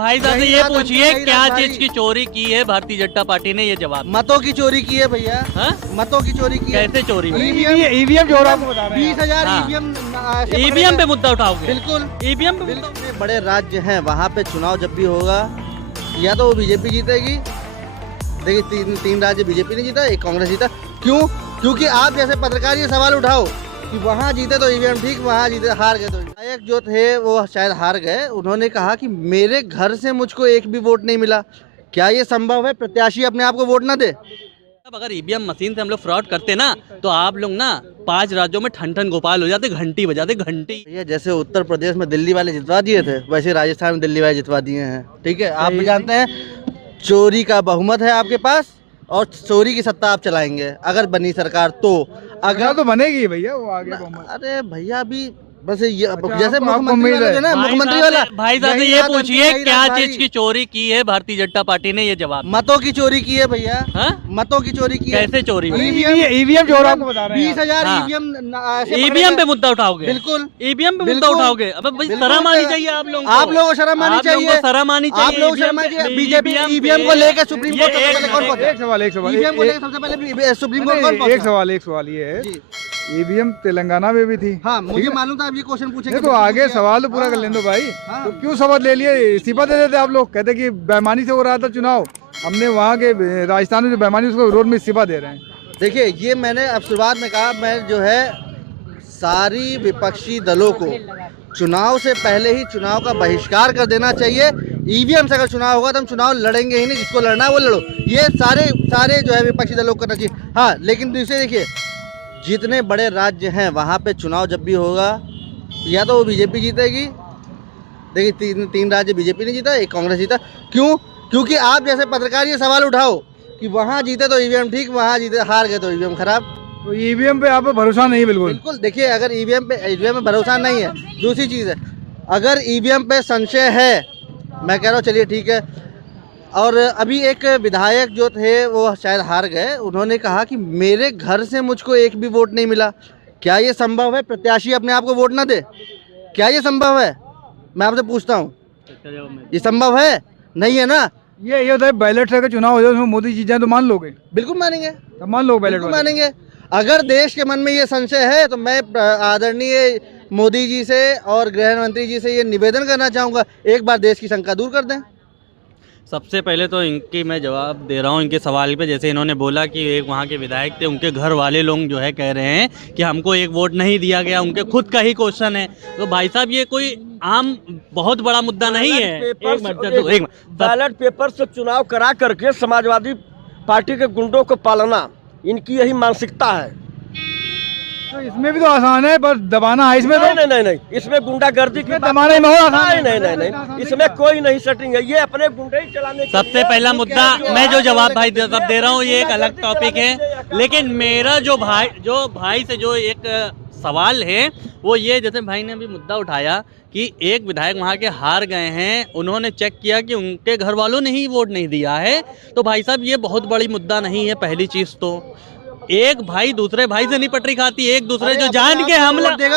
भाई साहब से यही ये बात, पूछिए यही क्या बात चीज भाई। की चोरी की है भारतीय जनता पार्टी ने, ये जवाब। मतों की चोरी की है भैया। हाँ? मतों की चोरी की है। कैसे चोरी हुई? ईवीएम जो आपको बता रहे हैं 20,000 हाँ। ईवीएम ईवीएम पे मुद्दा उठाओगे? बिल्कुल। ईवीएम पे मुद्दा जितने बड़े राज्य हैं वहाँ पे चुनाव जब भी होगा या तो वो बीजेपी जीतेगी। देखिए तीन राज्य बीजेपी ने जीता, एक कांग्रेस जीता। क्यों? क्योंकि आप जैसे पत्रकार ये सवाल उठाओ कि वहाँ जीते तो ईवीएम ठीक, वहाँ जीते हार गए तो। विधायक जो थे वो शायद हार गए। उन्होंने कहा कि मेरे घर से मुझको एक भी वोट नहीं मिला। क्या ये संभव है? प्रत्याशी अपने आप को वोट ना दे? अब अगर ईवीएम मशीन से हम लोग फ्रॉड करते ना तो आप लोग ना 5 राज्यों में ठन ठन गोपाल हो जाते, घंटी बजाते, घंटी। ये जैसे उत्तर प्रदेश में दिल्ली वाले जितवा दिए थे, वैसे राजस्थान में दिल्ली वाले जितवा दिए हैं। ठीक है, आप भी जानते हैं चोरी का बहुमत है आपके पास और चोरी की सत्ता आप चलाएंगे अगर बनी सरकार तो। अगर तो बनेगी भैया वो आगे अरे भैया अभी बस ये अच्छा, जैसे आपको मुख्यमंत्री उम्मीद वाला है? जो ना मुख्यमंत्री वाला भाई साहब से यही ये बात, पूछिए यही क्या बात चीज भाई। की चोरी की है भारतीय जनता पार्टी ने, ये जवाब। मतों की चोरी की है भैया। हाँ? मतों की चोरी की है। कैसे चोरी हुई? ईवीएम जो आपको बता रहे हैं 20,000 हाँ। ईवीएम पे मुद्दा उठाओगे? बिल्कुल। ईवीएम पे मुद्दा बिल्कुल। उठाओगे? अबे भाई बिल्कुल शर्म आनी सर। चाहिए आप लोगों को। आप लोगों को शर्म आनी आप लोगों चाहिए। को शर्म आनी चाहिए। आप लोग शर्म आनी चाहिए। बीजेपी ईवीएम को लेकर सुप्रीम कोर्ट सबसे पहले कौन पहुंचा? एक सवाल ईवीएम को लेकर सबसे पहले सुप्रीम कोर्ट कौन एक पहुंचा? सवाल ये है जी। ईवीएम तेलंगाना में भी थी। हाँ, मुझे मालूम था आप ये क्वेश्चन पूछेंगे। नहीं तो आगे सवाल तो पूरा कर लें दो भाई। हाँ। तो क्यों सवाल ले लिए? इस्तीफा दे देते आप लोग। कहते कि बेईमानी से हो रहा था चुनाव, हमने वहाँ के राजस्थान में जो बेईमानी उसको विरोध में इस्तीफा दे रहे हैं। देखिए ये मैंने अब शुरुआत में कहा, मैं जो है सारी विपक्षी दलों को चुनाव से पहले ही चुनाव का बहिष्कार कर देना चाहिए। ईवीएम से अगर चुनाव होगा तो हम चुनाव लड़ेंगे ही नहीं, जिसको लड़ना है वो लड़ो। ये सारे जो है विपक्षी दलों को करना चाहिए। हाँ, लेकिन दूसरे देखिए जितने बड़े राज्य हैं वहाँ पे चुनाव जब भी होगा या तो वो बीजेपी जीतेगी। देखिए तीन राज्य बीजेपी ने जीता, एक कांग्रेस जीता। क्यों? क्योंकि आप जैसे पत्रकार ये सवाल उठाओ कि वहाँ जीते तो ईवीएम ठीक, वहाँ जीते हार गए तो ईवीएम खराब। तो ईवीएम पे आप पे भरोसा नहीं बिल्कुल? बिल्कुल। देखिए अगर ईवीएम पे भरोसा नहीं है, दूसरी चीज़ है अगर ईवीएम पे संशय है, मैं कह रहा हूँ चलिए ठीक है। और अभी एक विधायक जो थे वो शायद हार गए। उन्होंने कहा कि मेरे घर से मुझको एक भी वोट नहीं मिला। क्या ये संभव है? प्रत्याशी अपने आप को वोट ना दे? क्या ये संभव है? मैं आपसे पूछता हूँ, ये संभव है? नहीं है ना? ये होता है बैलेट का चुनाव हो जाए उसमें मोदी जी जाए तो मान लोगे? बिल्कुल मानेंगे। तो मान लो बैलेट बिल्कुल मानेंगे। अगर देश के मन में ये संशय है तो मैं आदरणीय मोदी जी से और गृह मंत्री जी से ये निवेदन करना चाहूँगा, एक बार देश की शंका दूर कर दें। सबसे पहले तो इनकी मैं जवाब दे रहा हूँ इनके सवाल पे। जैसे इन्होंने बोला कि एक वहाँ के विधायक थे, उनके घर वाले लोग जो है कह रहे हैं कि हमको एक वोट नहीं दिया गया, उनके खुद का ही क्वेश्चन है। तो भाई साहब ये कोई आम बहुत बड़ा मुद्दा नहीं है। एक बैलेट पेपर से चुनाव करा करके समाजवादी पार्टी के गुंडों को पालना, इनकी यही मानसिकता है। तो इसमें भी तो आसान है, बस दबाना है इसमें। नहीं, इसमें गुंडागर्दी की दबाने में और आसान है। नहीं, इसमें कोई नहीं सेटिंग है। ये अपने गुंडे ही चलाने के सबसे लिए- पहला मुद्दा मैं जो जवाब भाई सब दे रहा हूँ ये एक अलग टॉपिक है, लेकिन मेरा जो भाई से जो एक सवाल है वो ये, जैसे भाई ने अभी मुद्दा उठाया कि एक विधायक वहाँ के हार गए हैं, उन्होंने चेक किया कि उनके घर वालों ने ही वोट नहीं दिया है। तो भाई साहब ये बहुत बड़ी मुद्दा नहीं है। पहली चीज़ तो एक भाई दूसरे भाई से नहीं पटरी खाती, एक दूसरे जो जान के हमला फिर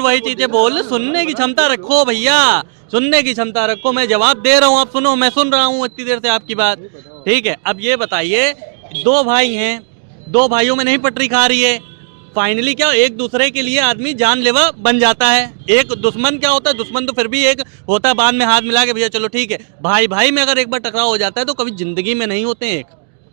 वही चीजें बोल। सुनने की क्षमता रखो भैया, सुनने की क्षमता रखो। मैं जवाब दे रहा हूँ, आप सुनो, मैं सुन रहा हूँ इतनी देर से आपकी बात। ठीक है, अब ये बताइए, 2 भाई हैं, 2 भाइयों में नहीं पटरी खा रही है। फाइनली क्या एक दूसरे के लिए आदमी जानलेवा बन जाता है। एक दुश्मन क्या होता है? दुश्मन तो फिर भी एक होता है, बाद में हाथ मिला के भैया चलो ठीक है। भाई भाई में अगर एक बार टकराव हो जाता है तो कभी जिंदगी में नहीं होते एक।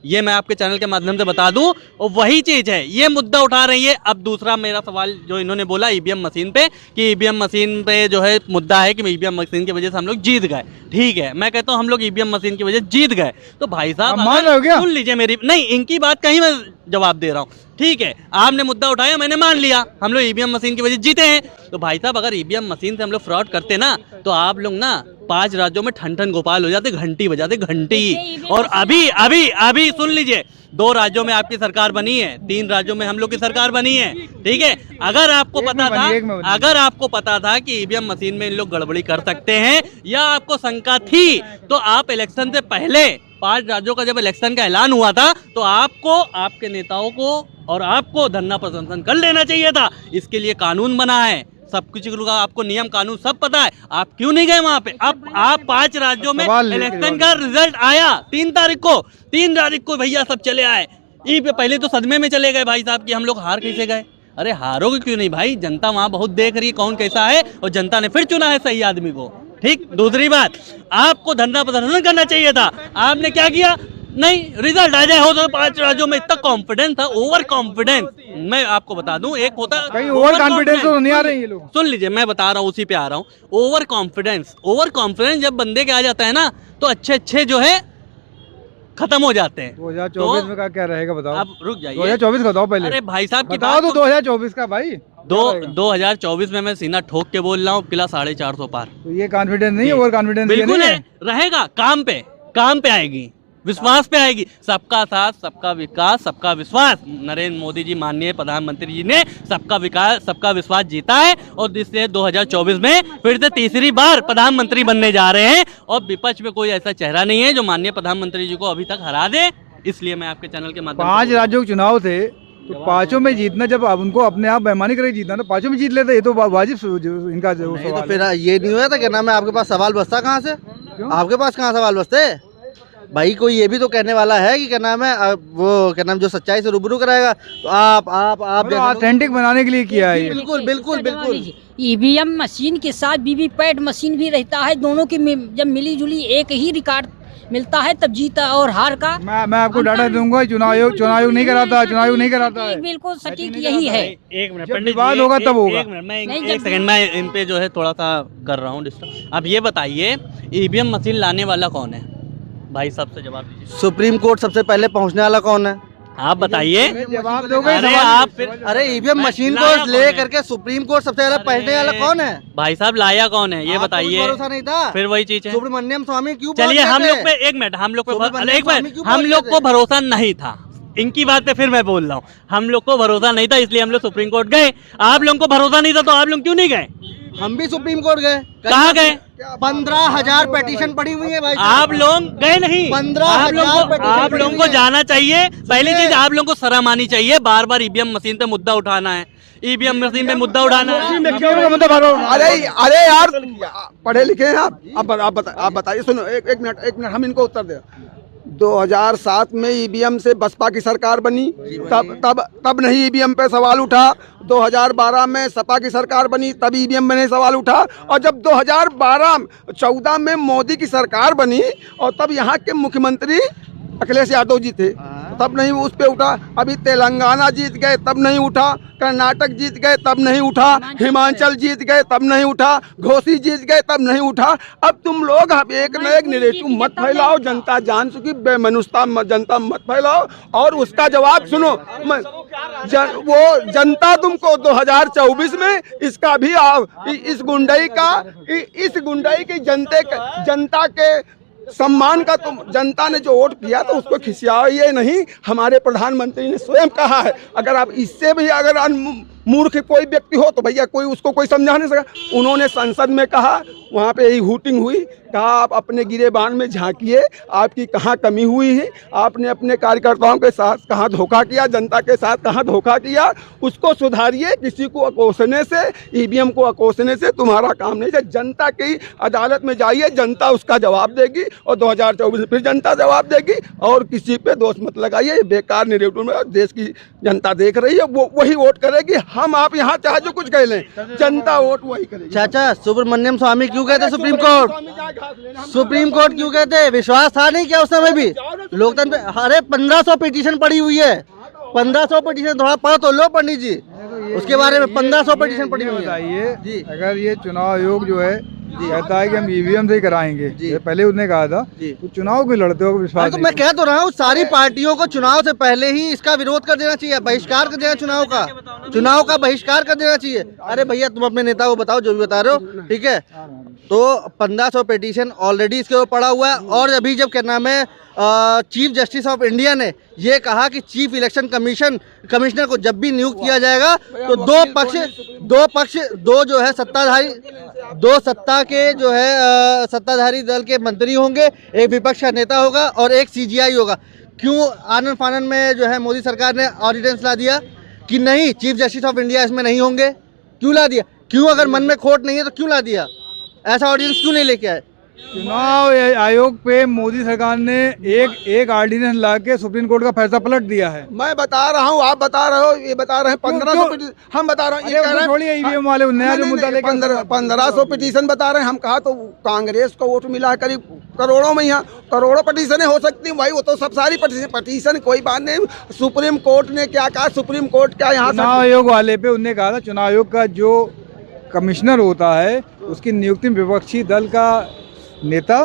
ये मैं आपके चैनल के माध्यम से बता दूं, और वही चीज है, ये मुद्दा उठा रही है। अब दूसरा मेरा सवाल जो इन्होंने बोला ईवीएम मशीन पे, कि ईवीएम मशीन पे जो है मुद्दा है कि ईवीएम मशीन की वजह से हम लोग जीत गए। ठीक है, मैं कहता हूं हम लोग ईवीएम मशीन की वजह से जीत गए। तो भाई साहब मान रहे हो क्या? सुन लीजिए मेरी, नहीं इनकी बात कहीं मैं जवाब दे रहा हूँ। ठीक है, आपने मुद्दा उठाया, मैंने मान लिया हम लोग ईवीएम मशीन की वजह से जीते हैं। तो भाई साहब अगर ईवीएम मशीन से हम लोग फ्रॉड करते ना तो आप लोग ना 5 राज्यों में ठन ठन गोपाल हो जाते, घंटी बजाते, घंटी। और अभी सुन लीजिए, 2 राज्यों में आपकी सरकार बनी है, 3 राज्यों में हम लोग की सरकार बनी है। ठीक है, अगर आपको पता था कि ईवीएम मशीन में इन लोग गड़बड़ी कर सकते हैं या आपको शंका थी, तो आप इलेक्शन से पहले 5 राज्यों का जब इलेक्शन का ऐलान हुआ था तो आपको, आपके नेताओं को और आपको धरना प्रदर्शन कर लेना चाहिए था। इसके लिए कानून बना है, सब कुछ का आपको नियम कानून सब पता है, आप क्यों नहीं गए वहां पे? अब आप 5 राज्यों में इलेक्शन का रिजल्ट आया 3 तारीख को भैया सब चले आए। ई पे पहले तो सदमे में चले गए भाई साहब कि हम लोग हार कैसे गए। अरे हारोगे क्यों नहीं भाई, जनता वहां बहुत देख रही है कौन कैसा है, और जनता ने फिर चुना है सही आदमी को। ठीक, दूसरी बात, आपको धरना प्रदर्शन करना चाहिए था, आपने क्या किया? नहीं, रिजल्ट आ जाए हो तो 5 राज्यों में इतना कॉन्फिडेंस था, ओवर कॉन्फिडेंस। मैं आपको बता दूं, एक होता कहीं ओवर कॉन्फिडेंस तो नहीं आ रहे हैं ये लोग। सुन लीजिए, मैं बता रहा हूँ, उसी पे आ रहा हूँ। ओवर कॉन्फिडेंस जब बंदे के आ जाता है ना, तो अच्छे जो है खत्म हो जाते हैं। 2024 में का क्या रहेगा बताओ? अब रुक जाइए, 2024 का बताओ पहले। अरे भाई साहब की बताओ बात तो 2024 का भाई। 2024 में मैं सीना ठोक के बोल रहा हूँ, किला 450 पार। तो ये कॉन्फिडेंस नहीं है, ओवर कॉन्फिडेंस बिल्कुल है, रहेगा, काम पे आएगी, विश्वास पे आएगी। सबका साथ, सबका विकास, सबका विश्वास। नरेंद्र मोदी जी माननीय प्रधानमंत्री जी ने सबका विकास, सबका विश्वास जीता है, और इसलिए 2024 में फिर से तीसरी बार प्रधानमंत्री बनने जा रहे हैं। और विपक्ष में कोई ऐसा चेहरा नहीं है जो माननीय प्रधानमंत्री जी को अभी तक हरा दे। इसलिए मैं आपके चैनल के माध्यम 5 राज्यों के चुनाव थे, तो 5 में जीतना, जब अब उनको अपने आप बेईमानी करके जीतना, तो 5 में जीत लेते, ये तो वाजिब इनका जो नहीं तो सवाल फिर ये नहीं हुआ था क्या नाम है, आपके पास सवाल बचता कहाँ से? आपके पास कहाँ सवाल बचते भाई? कोई ये भी तो कहने वाला है कि क्या नाम है, वो क्या नाम, जो सच्चाई से रूबरू कराएगा, तो आप ऑथेंटिक बनाने के लिए किया है ये। बिल्कुल बिल्कुल बिल्कुल। ईवीएम मशीन के साथ वीवीपैट मशीन भी रहता है, दोनों की जब मिली जुली एक ही रिकॉर्ड मिलता है तब जीता और हार का। मैं आपको डाटा दूंगा, चुनाव आयोग नहीं कराता है। बिल्कुल सटीक यही है। एक मिनट, जब विवाद होगा तब होगा। एक मिनट, मैं एक सेकंड, मैं इन पे जो है थोड़ा सा कर रहा हूँ डिस्टर्ब। अब ये बताइए, ईवीएम मशीन लाने वाला कौन है भाई? सबसे जवाब दीजिए। सुप्रीम कोर्ट सबसे पहले पहुंचने वाला कौन है? आप बताइए। जवाब दोगे? अरे आप फिर, अरे ईवीएम मशीन को ले करके सुप्रीम कोर्ट सबसे पहले पहुंचने वाला कौन है? भाई साहब लाया कौन है ये आपको बताइए। भरोसा नहीं था? फिर वही चीज है, सुब्रमण्यम स्वामी क्यों? चलिए पहुंच हम गए लोग थे? पे एक मिनट, हम लोग पे सुब्रमण्यम एक स्वामी मिनट, क्यों हम पहुंच लोग गए को थे? भरोसा नहीं था, इनकी बात पे फिर मैं बोल रहा हूँ, हम लोग को भरोसा नहीं था, इसलिए हम लोग सुप्रीम कोर्ट गए। आप लोगों को भरोसा नहीं था तो आप लोग क्यों नहीं गए? हम भी सुप्रीम कोर्ट गए। कहाँ गए? 15,000 पिटीशन पड़ी हुई है भाई। आप लोग गए नहीं। 15,000 आप लोगों को जाना चाहिए। पहली चीज, आप लोगों को शर्म आनी चाहिए, बार बार ईवीएम मशीन पे मुद्दा उठाना है, ईवीएम मशीन पे मुद्दा उठाना है। अरे यार, पढ़े लिखे हैं आप बताइए। सुनो, एक मिनट हम इनको उत्तर दें। 2007 में ईवीएम से बसपा की सरकार बनी, तब नहीं ईवीएम पे सवाल उठा। 2012 में सपा की सरकार बनी, तब ईवीएम में नहीं सवाल उठा। और जब 2014 में मोदी की सरकार बनी, और तब यहाँ के मुख्यमंत्री अखिलेश यादव जी थे, तब नहीं उस पे उठा। अभी तेलंगाना जीत गए तब नहीं उठा, कर्नाटक जीत गए तब नहीं उठा, हिमाचल जीत गए तब नहीं उठा, घोसी जीत गए तब नहीं उठा। अब तुम लोग एक न एक निरेटिव मत फैलाओ, जनता जान चुकी, बेमनुष्ता जनता मत फैलाओ। और उसका जवाब सुनो, वो जनता तुमको 2024 में इसका भी इस गुंडई की जनता के सम्मान का, तो जनता ने जो वोट किया तो उसको खिसियाइए नहीं। हमारे प्रधानमंत्री ने स्वयं कहा है, अगर आप इससे भी अगर मूर्ख कोई व्यक्ति हो तो भैया उसको कोई समझा नहीं सका। उन्होंने संसद में कहा, वहाँ पे यही हूटिंग हुई, कहा आप अपने गिरेबान में झांकिए, आपकी कहाँ कमी हुई है, आपने अपने कार्यकर्ताओं के साथ कहाँ धोखा किया, जनता के साथ कहाँ धोखा किया, उसको सुधारिए। किसी को अकोसने से, ईवीएम को अकोसने से तुम्हारा काम नहीं है। जनता की अदालत में जाइए, जनता उसका जवाब देगी, और 2024 में फिर जनता जवाब देगी। और किसी पे दोष मत लगाइए, बेकार निरेटिव में देश की जनता देख रही है, वो वही वोट करेगी। हम आप यहाँ चाहे जो कुछ कह लें, जनता वोट वही करेगी। चाचा, सुब्रमण्यम स्वामी क्यों कहते सुप्रीम कोर्ट? सुप्रीम कोर्ट क्यों कहते? विश्वास था नहीं क्या उस समय भी लोकतंत्र? अरे 1500 पिटीशन पड़ी हुई है, 1500 पिटीशन, थोड़ा पढ़ तो लो पंडित जी उसके बारे में। 1500 पिटीशन पड़ी हुई है। बताइए, अगर ये चुनाव आयोग जो है कहता है कि हम ईवीएम से ही कराएंगे, ये पहले उसने कहा था, तो चुनाव क्यों लड़ते हो? विश्वास तो मैं कह तो रहा हूँ, सारी पार्टियों को चुनाव से पहले ही इसका विरोध कर देना चाहिए, बहिष्कार कर देना, चुनाव का बहिष्कार कर देना चाहिए। अरे भैया, तुम अपने नेता को बताओ जो भी बता रहे हो, ठीक है? तो 1500 पिटीशन ऑलरेडी इसके ऊपर पड़ा हुआ है। और अभी जब क्या नाम है, चीफ जस्टिस ऑफ इंडिया ने ये कहा कि चीफ इलेक्शन कमिश्नर को जब भी नियुक्त किया जाएगा तो दो जो है सत्ताधारी, दो सत्ता के जो है सत्ताधारी दल के मंत्री होंगे, एक विपक्ष का नेता होगा और एक सीजीआई होगा। क्यों आनन फानन में जो है मोदी सरकार ने ऑर्डिनेंस ला दिया कि नहीं, चीफ जस्टिस ऑफ इंडिया इसमें नहीं होंगे? क्यों ला दिया? क्यों? अगर मन में खोट नहीं है तो क्यों ला दिया? ऐसा ऑर्डिनेंस क्यों नहीं लेके आए? चुनाव आयोग पे मोदी सरकार ने एक ऑर्डिनेंस ला के सुप्रीम कोर्ट का फैसला पलट दिया है। मैं बता रहा हूँ, आप बता रहे हो, ये बता रहे हैं 1500 हम बता रहे हैं, ये कह रहे हैं छोड़िए ईवीएम वाले नया जो मुद्दा लेकर 1500 पिटीशन बता रहे हैं। हम कहा तो कांग्रेस को वोट मिला है करीब करोड़ों में, यहाँ करोड़ों पिटीशनें हो सकती हैं भाई, वो तो सब सारी पिटीशन कोई बात नहीं। सुप्रीम कोर्ट ने क्या कहा? सुप्रीम कोर्ट क्या यहाँ चुनाव आयोग वाले पे उनने कहा था चुनाव आयोग का जो कमिश्नर होता है उसकी नियुक्ति विपक्षी दल का नेता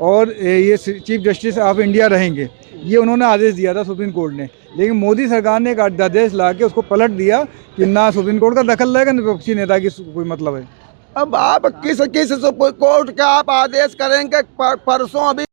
और ये चीफ जस्टिस ऑफ इंडिया रहेंगे, ये उन्होंने आदेश दिया था सुप्रीम कोर्ट ने। लेकिन मोदी सरकार ने एक अध्यादेश ला के उसको पलट दिया कि ना सुप्रीम कोर्ट का दखल रहेगा, ना विपक्षी नेता की कोई मतलब है। अब आप किस सुप्रीम कोर्ट का आप आदेश करेंगे? परसों अभी